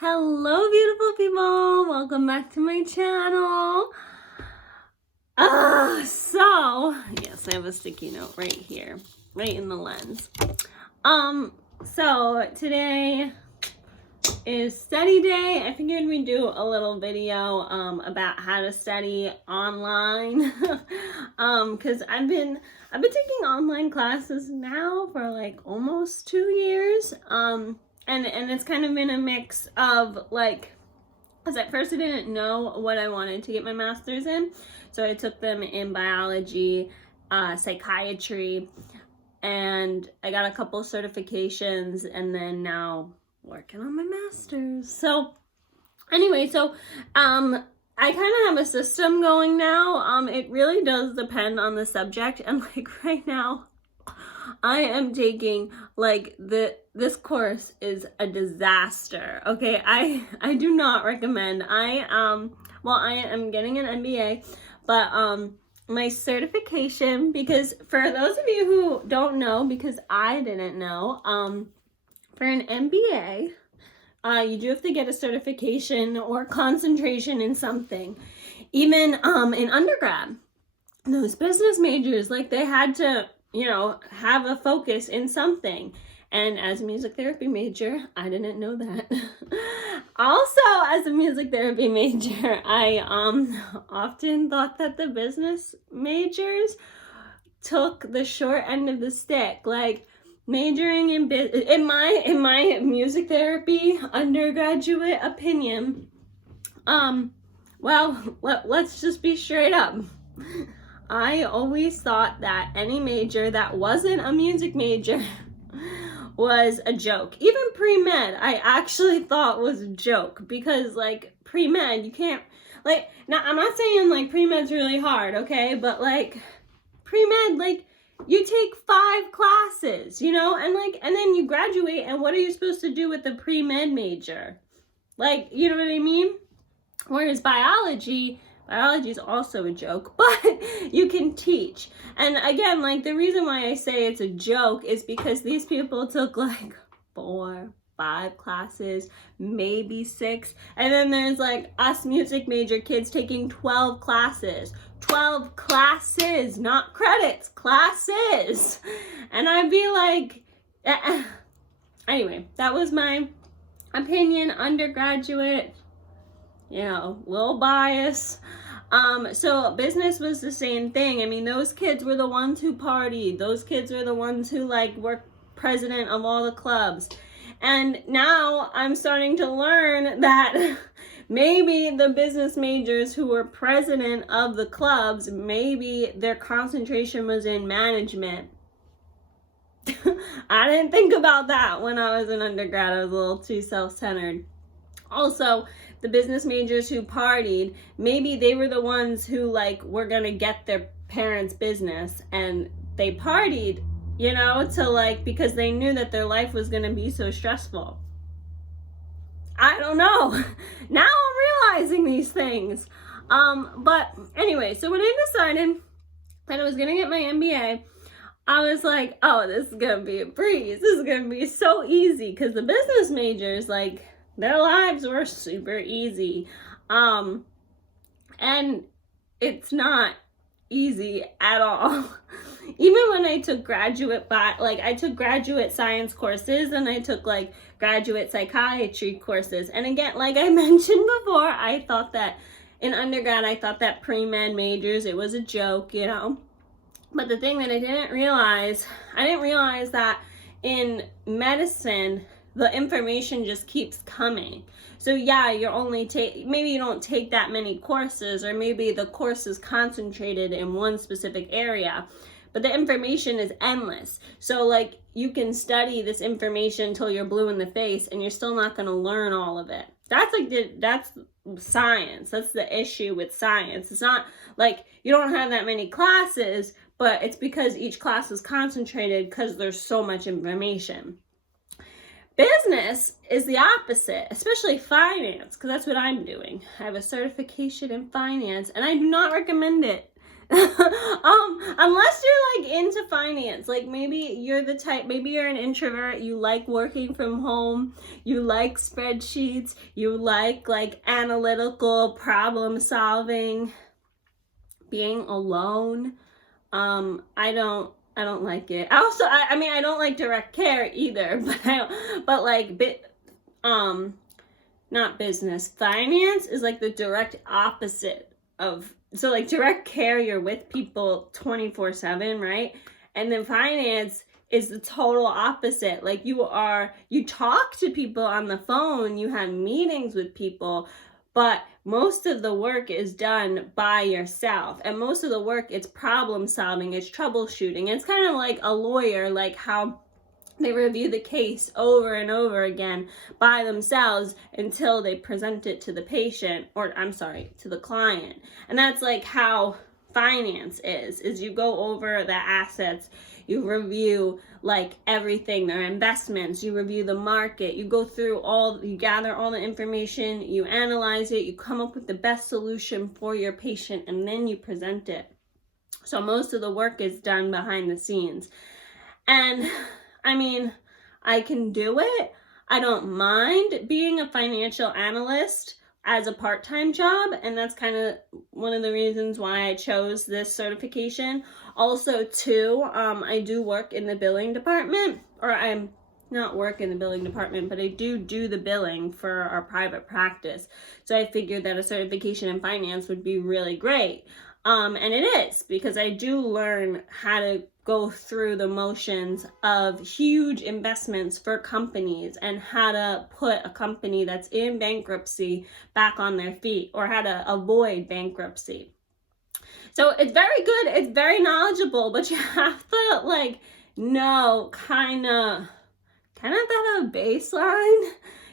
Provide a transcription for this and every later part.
Hello, beautiful people. Welcome back to my channel. Yes, I have a sticky note right here, right in the lens. So today is study day. I figured we'd do a little video about how to study online. Because I've been taking online classes now for like almost 2 years. And it's kind of been a mix of like, because at first I didn't know what I wanted to get my master's in. So I took them in biology, psychiatry, and I got a couple certifications, and then now working on my master's. So anyway, I kind of have a system going now. It really does depend on the subject, and like right now I am taking like this course is a disaster. Okay, I do not recommend. I am getting an MBA, but my certification, because for those of you who don't know, because I didn't know, for an MBA, you do have to get a certification or concentration in something. Even in undergrad, those business majors, like they had to, have a focus in something. And as a music therapy major, I didn't know that. Also, as a music therapy major, I often thought that the business majors took the short end of the stick. Like majoring in my music therapy undergraduate opinion, let's just be straight up. I always thought that any major that wasn't a music major was a joke. Even pre-med, I actually thought was a joke, because like pre-med, you can't, like, now I'm not saying like pre-med's really hard, okay? But like pre-med, like you take 5 classes, and then you graduate, and what are you supposed to do with the pre-med major? Like, you know what I mean? Whereas biology is also a joke, but you can teach. And again, like the reason why I say it's a joke is because these people took like 4, 5 classes, maybe 6. And then there's like us music major kids taking 12 classes. 12 classes, not credits, classes. And I'd be like, Anyway, that was my opinion, undergraduate, little bias. So business was the same thing. I mean, those kids were the ones who partied. Those kids were the ones who like were president of all the clubs. And now I'm starting to learn that maybe the business majors who were president of the clubs, maybe their concentration was in management. I didn't think about that when I was an undergrad. I was a little too self-centered. Also, the business majors who partied, maybe they were the ones who like were gonna get their parents' business, and they partied, to like, because they knew that their life was gonna be so stressful. I don't know. Now I'm realizing these things. But anyway, so when I decided that I was gonna get my MBA, I was like, oh, this is gonna be a breeze. This is gonna be so easy, because the business majors, like, their lives were super easy. And it's not easy at all. Even when I took I took graduate science courses, and I took like graduate psychiatry courses. And again, like I mentioned before, I thought that in undergrad, I thought that pre-med majors, it was a joke, But the thing that I didn't realize that in medicine, the information just keeps coming. So yeah, maybe you don't take that many courses, or maybe the course is concentrated in one specific area, but the information is endless. So like you can study this information until you're blue in the face, and you're still not going to learn all of it. That's science. That's the issue with science. It's not like you don't have that many classes, but it's because each class is concentrated because there's so much information. Business is the opposite, especially finance, because that's what I'm doing. I have a certification in finance, and I do not recommend it. Unless you're like into finance, like maybe you're the type, maybe you're an introvert, you like working from home, you like spreadsheets, you like analytical problem solving, being alone. I don't like it. I mean, I don't like direct care either, but not business. Finance is like the direct opposite of, so like direct care, you're with people 24/7, right? And then finance is the total opposite. Like you talk to people on the phone, you have meetings with people, but most of the work is done by yourself. And most of the work, it's problem solving, it's troubleshooting. It's kind of like a lawyer, like how they review the case over and over again by themselves until they present it to the patient, or I'm sorry, to the client. And that's like how finance is you go over the assets, you review like everything, their investments, you review the market, you go through you gather all the information, you analyze it, you come up with the best solution for your patient, and then you present it. So most of the work is done behind the scenes. And I mean, I can do it. I don't mind being a financial analyst as a part-time job, and that's kind of one of the reasons why I chose this certification. Also, too, I do work in the billing department, or I'm not work in the billing department, but I do the billing for our private practice. So I figured that a certification in finance would be really great. And it is, because I do learn how to go through the motions of huge investments for companies and how to put a company that's in bankruptcy back on their feet, or how to avoid bankruptcy. So it's very good, it's very knowledgeable, but you have to like know kind of have a baseline.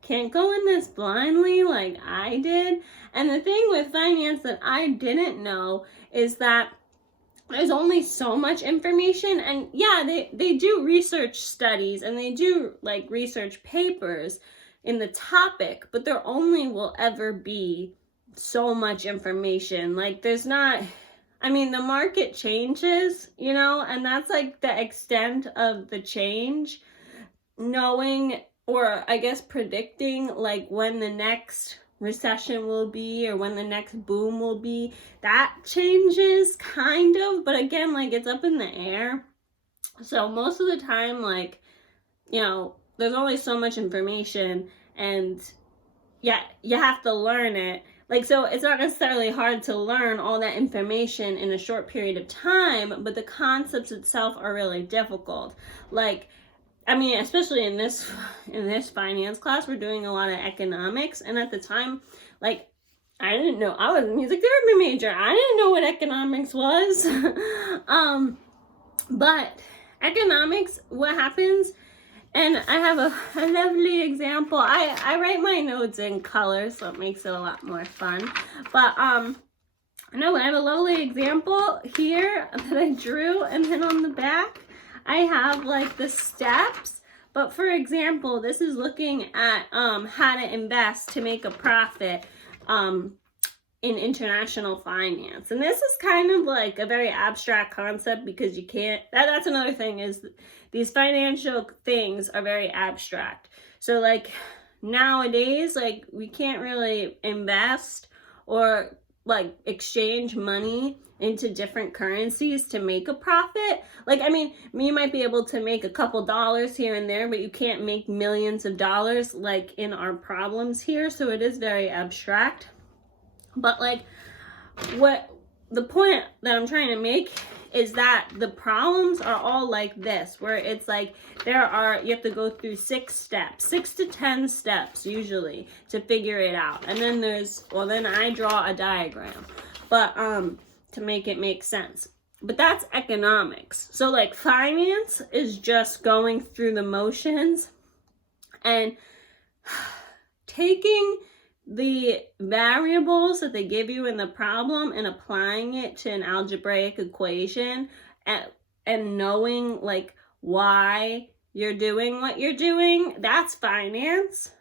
Can't go in this blindly like I did. And the thing with finance that I didn't know is that there's only so much information. And yeah, they do research studies and they do like research papers in the topic, but there only will ever be so much information. Like there's not, I mean, the market changes, you know, and that's like the extent of the change. Knowing, or I guess predicting, like when the next recession will be or when the next boom will be, that changes kind of, but again, like it's up in the air. So most of the time, like, you know, there's only so much information, and yeah, you have to learn it. Like, so it's not necessarily hard to learn all that information in a short period of time, but the concepts itself are really difficult. Like, I mean, especially in this finance class, we're doing a lot of economics. And at the time, like, I didn't know, I was a music therapy major. I didn't know what economics was. But economics, what happens, and I have a lovely example. I write my notes in color, so it makes it a lot more fun. But, no, I have a lovely example here that I drew, and then on the back, I have like the steps. But for example, this is looking at how to invest to make a profit in international finance. And this is kind of like a very abstract concept, because you can't, that's another thing, is these financial things are very abstract. So like nowadays, like we can't really invest or like exchange money into different currencies to make a profit. Like, I mean, you might be able to make a couple dollars here and there, but you can't make millions of dollars like in our problems here. So it is very abstract. But like, what the point that I'm trying to make is that the problems are all like this, where it's like you have to go through 6 to 10 steps usually to figure it out. And then then I draw a diagram, but to make it make sense. But that's economics. So like finance is just going through the motions and taking the variables that they give you in the problem and applying it to an algebraic equation, and knowing like why you're doing what you're doing. That's finance.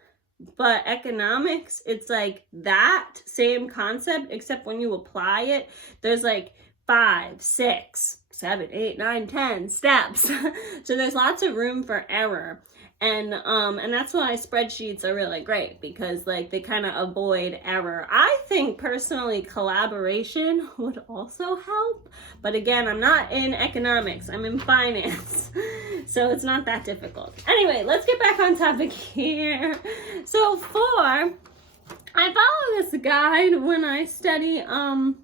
But economics, it's like that same concept, except when you apply it, there's like 5, 6, 7, 8, 9, 10 steps. So there's lots of room for error. And that's why spreadsheets are really great, because like they kind of avoid error. I think personally collaboration would also help, but again, I'm not in economics, I'm in finance. So it's not that difficult. Anyway, let's get back on topic here. So I follow this guide when I study, and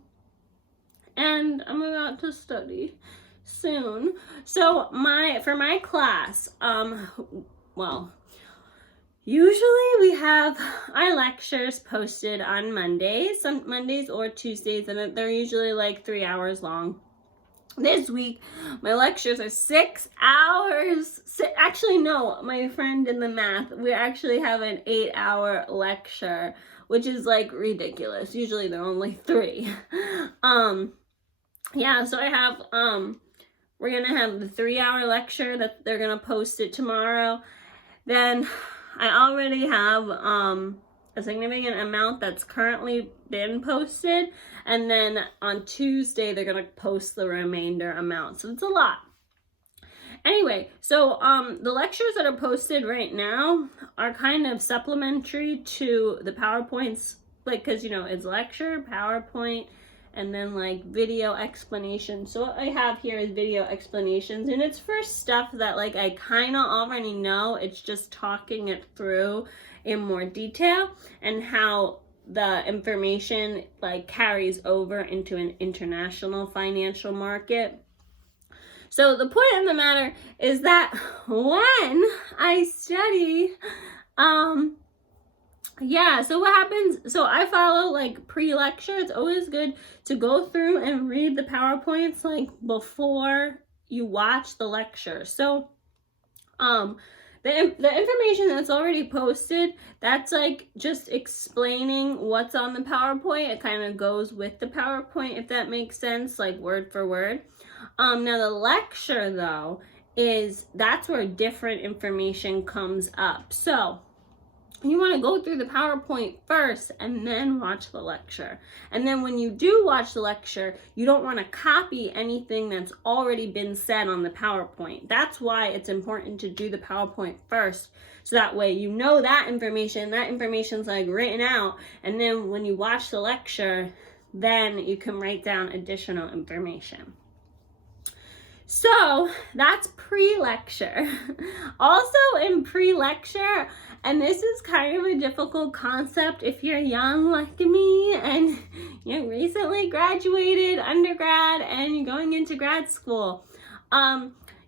I'm about to study soon. So for my class, well, usually we have our lectures posted on Mondays, some Mondays or Tuesdays, and they're usually like 3 hours long. This week, my lectures are 6 hours. Actually, no, my friend in the math, we actually have an 8-hour lecture, which is like ridiculous. Usually they're only 3. Yeah, so I have, we're gonna have the 3-hour lecture that they're gonna post it tomorrow. Then I already have a significant amount that's currently been posted, and then on Tuesday they're gonna post the remainder amount, so it's a lot. Anyway, so the lectures that are posted right now are kind of supplementary to the PowerPoints, like, because it's lecture, PowerPoint, and then like video explanation. So what I have here is video explanations, and it's for stuff that like I kind of already know. It's just talking it through in more detail and how the information like carries over into an international financial market. So the point of the matter is that when I study, yeah, so what happens, so I follow like pre-lecture. It's always good to go through and read the PowerPoints like before you watch the lecture. So the information that's already posted, that's like just explaining what's on the PowerPoint. It kind of goes with the PowerPoint, if that makes sense, like word for word. Now the lecture though, that's where different information comes up. So you want to go through the PowerPoint first and then watch the lecture. And then when you do watch the lecture, you don't want to copy anything that's already been said on the PowerPoint. That's why it's important to do the PowerPoint first. So that way you know that information's like written out. And then when you watch the lecture, then you can write down additional information. So that's pre-lecture. Also in pre-lecture, and this is kind of a difficult concept if you're young like me and you recently graduated undergrad and you're going into grad school,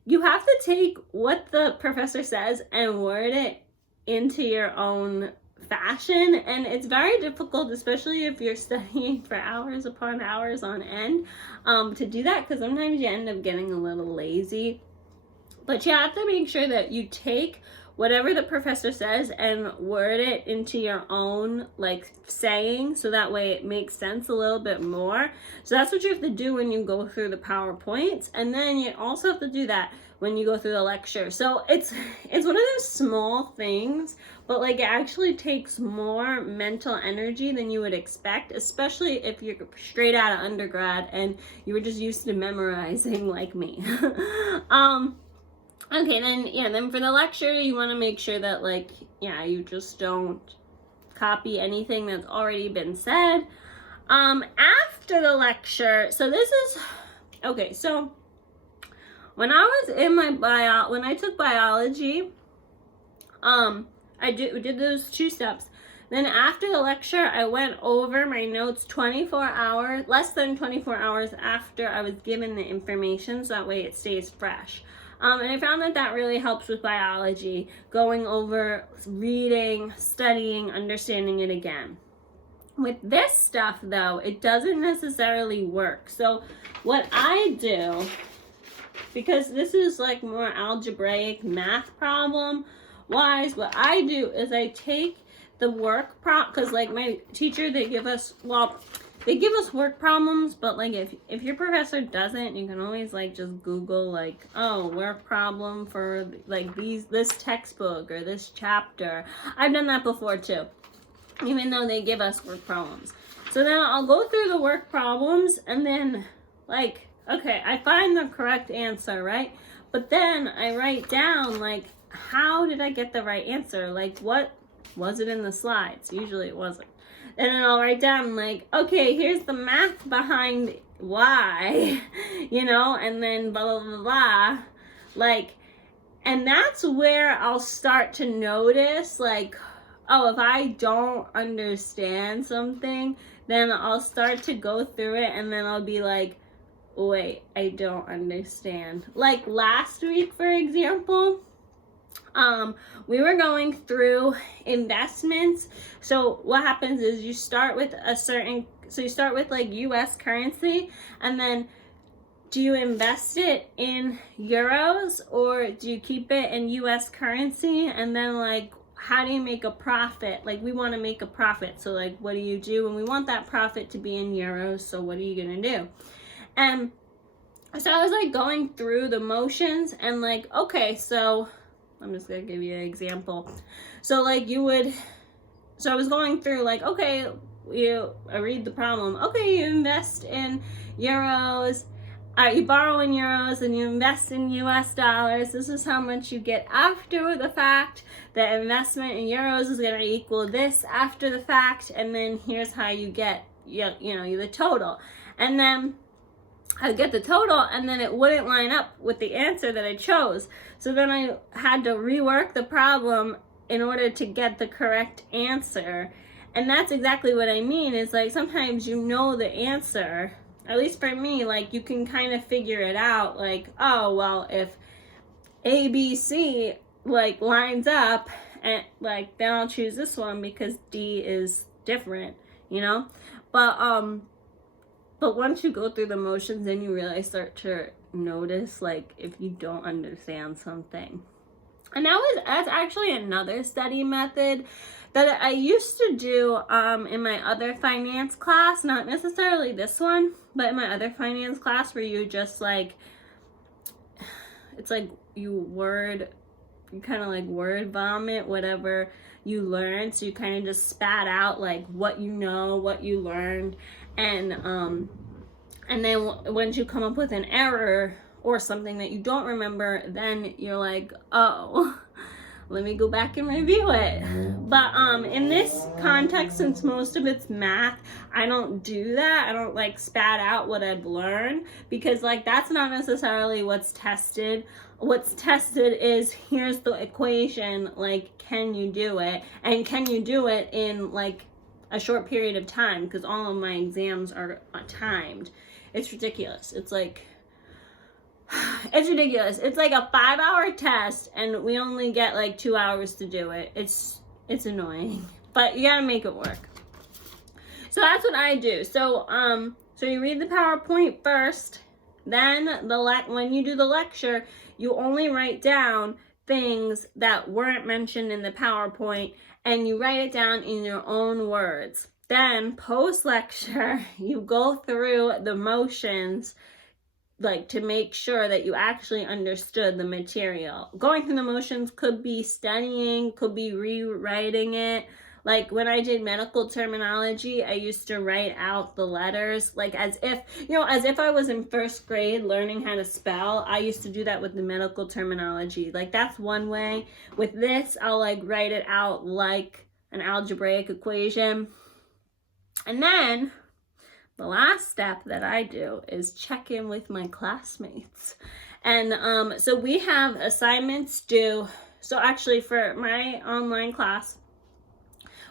you have to take what the professor says and word it into your own fashion, and it's very difficult, especially if you're studying for hours upon hours on end, to do that, because sometimes you end up getting a little lazy. But you have to make sure that you take whatever the professor says and word it into your own like saying, so that way it makes sense a little bit more. So that's what you have to do when you go through the PowerPoints, and then you also have to do that when you go through the lecture. So it's one of those small things, but like it actually takes more mental energy than you would expect, especially if you're straight out of undergrad and you were just used to memorizing like me. Okay, then for the lecture, you want to make sure that like, you just don't copy anything that's already been said. After the lecture, so this is, okay, so when I was in when I took biology, I did those 2 steps. Then after the lecture, I went over my notes less than 24 hours after I was given the information, so that way it stays fresh. And I found that really helps with biology, going over, reading, studying, understanding it again. With this stuff though, it doesn't necessarily work. So what I do, because this is like more algebraic math problem wise, what I do is I take the work because like my teacher, they give us work problems, but like if your professor doesn't, you can always like just Google like, oh, work problem for like this textbook or this chapter. I've done that before too, even though they give us work problems. So then I'll go through the work problems, and then Like, okay, I find the correct answer, right? But then I write down, like, how did I get the right answer? Like, what was it in the slides? Usually it wasn't. And then I'll write down, like, okay, here's the math behind why, and then blah, blah, blah, blah. Like, and that's where I'll start to notice, like, oh, if I don't understand something, then I'll start to go through it, and then I'll be like, wait, I don't understand. Like last week, for example, we were going through investments. So what happens is you start with you start with like US currency, and then do you invest it in euros or do you keep it in US currency? And then like, how do you make a profit? Like, we want to make a profit. So like, what do you do? And we want that profit to be in euros. So what are you going to do? And so I was like going through the motions and like, okay, so I'm just going to give you an example. So like so I was going through like, okay, I read the problem. Okay, you invest in euros. You borrow in euros and you invest in US dollars. This is how much you get after the fact. The investment in euros is going to equal this after the fact. And then here's how you get, the total. And then I get the total, and then it wouldn't line up with the answer that I chose. So then I had to rework the problem in order to get the correct answer. And that's exactly what I mean, is like sometimes you know the answer. At least for me, like you can kind of figure it out, like, oh, well, if ABC like lines up, and like then I'll choose this one because D is different, But once you go through the motions, then you really start to notice, like, if you don't understand something. And that's actually another study method that I used to do in my other finance class. Not necessarily this one, but in my other finance class, where you just like, it's like you kind of like word vomit whatever you learned. So you kind of just spat out like what you know, what you learned. And then once you come up with an error or something that you don't remember, then you're like, oh, let me go back and review it. But in this context, since most of it's math, I don't do that. I don't like spat out what I've learned, because like that's not necessarily what's tested. What's tested is, here's the equation, like, can you do it? And can you do it in like a short period of time? Because all of my exams are timed. It's ridiculous. It's ridiculous. It's like a 5-hour test and we only get like 2 hours to do it. It's annoying, but you gotta make it work. So that's what I do. So you read the PowerPoint first, then when you do the lecture, you only write down things that weren't mentioned in the PowerPoint, and you write it down in your own words. Then post-lecture, you go through the motions, like to make sure that you actually understood the material. Going through the motions could be studying, could be rewriting it. Like when I did medical terminology, I used to write out the letters, like as if I was in first grade learning how to spell. I used to do that with the medical terminology. Like that's one way. With this, I'll like write it out like an algebraic equation. And then the last step that I do is check in with my classmates. And so we have assignments due. So actually for my online class,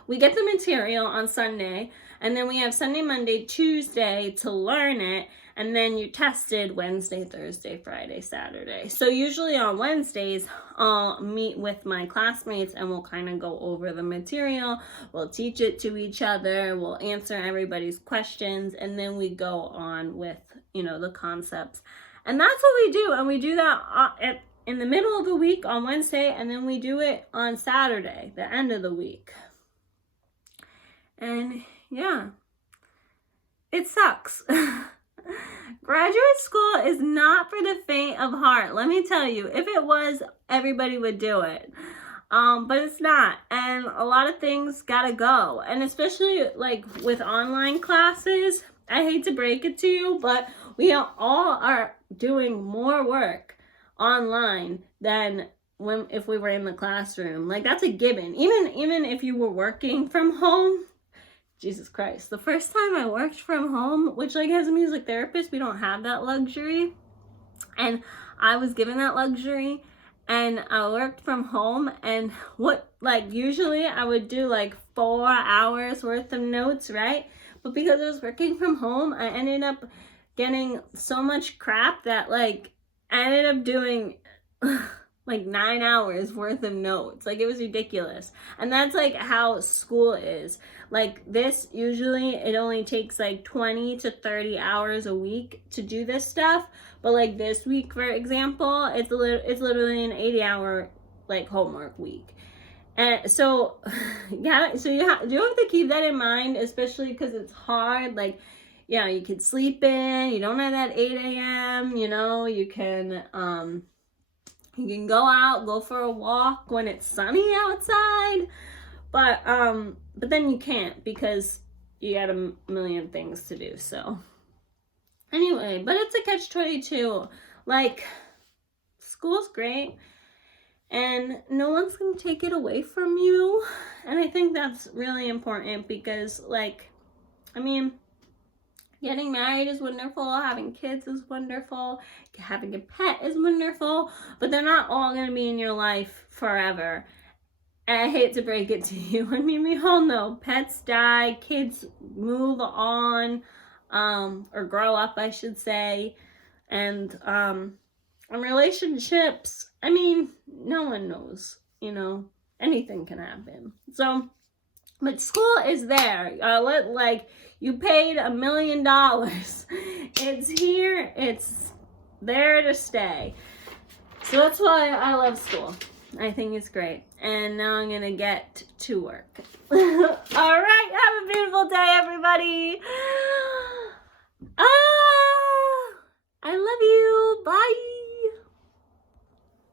we get the material on Sunday, and then we have Sunday, Monday, Tuesday to learn it, and then you're tested Wednesday, Thursday, Friday, Saturday. So usually on Wednesdays, I'll meet with my classmates and we'll kind of go over the material. We'll teach it to each other. We'll answer everybody's questions, and then we go on with, the concepts. And that's what we do. And we do that in the middle of the week on Wednesday, and then we do it on Saturday, the end of the week. And yeah, it sucks. Graduate school is not for the faint of heart. Let me tell you, if it was, everybody would do it. But it's not. And a lot of things gotta go. And especially like with online classes, I hate to break it to you, but We all are doing more work online than if we were in the classroom. Like, that's a given. Even if you were working from home, Jesus Christ, the first time I worked from home, which, like, as a music therapist, we don't have that luxury, and I was given that luxury, and I worked from home, and usually I would do like 4 hours worth of notes, right? But because I was working from home, I ended up getting so much crap that, like, I ended up doing like 9 hours worth of notes. Like, it was ridiculous. And that's like how school is. Like, this usually it only takes like 20 to 30 hours a week to do this stuff, but like this week, for example, it's literally an 80-hour like homework week. And so yeah, so you have to keep that in mind, especially because it's hard. Like, you know, you could sleep in, you don't have that 8 a.m., you know, you can go out, go for a walk when it's sunny outside, but then you can't because you got a million things to do. So anyway, but it's a catch-22. Like, school's great, and no one's gonna take it away from you, and I think that's really important because, like, I mean, getting married is wonderful, having kids is wonderful, having a pet is wonderful, but they're not all going to be in your life forever. And I hate to break it to you. I mean, we all know pets die, kids move on, or grow up, I should say. And relationships, I mean, no one knows, you know, anything can happen. So, but school is there. You paid $1 million. It's here. It's there to stay. So that's why I love school. I think it's great. And now I'm going to get to work. All right. Have a beautiful day, everybody. I love you. Bye.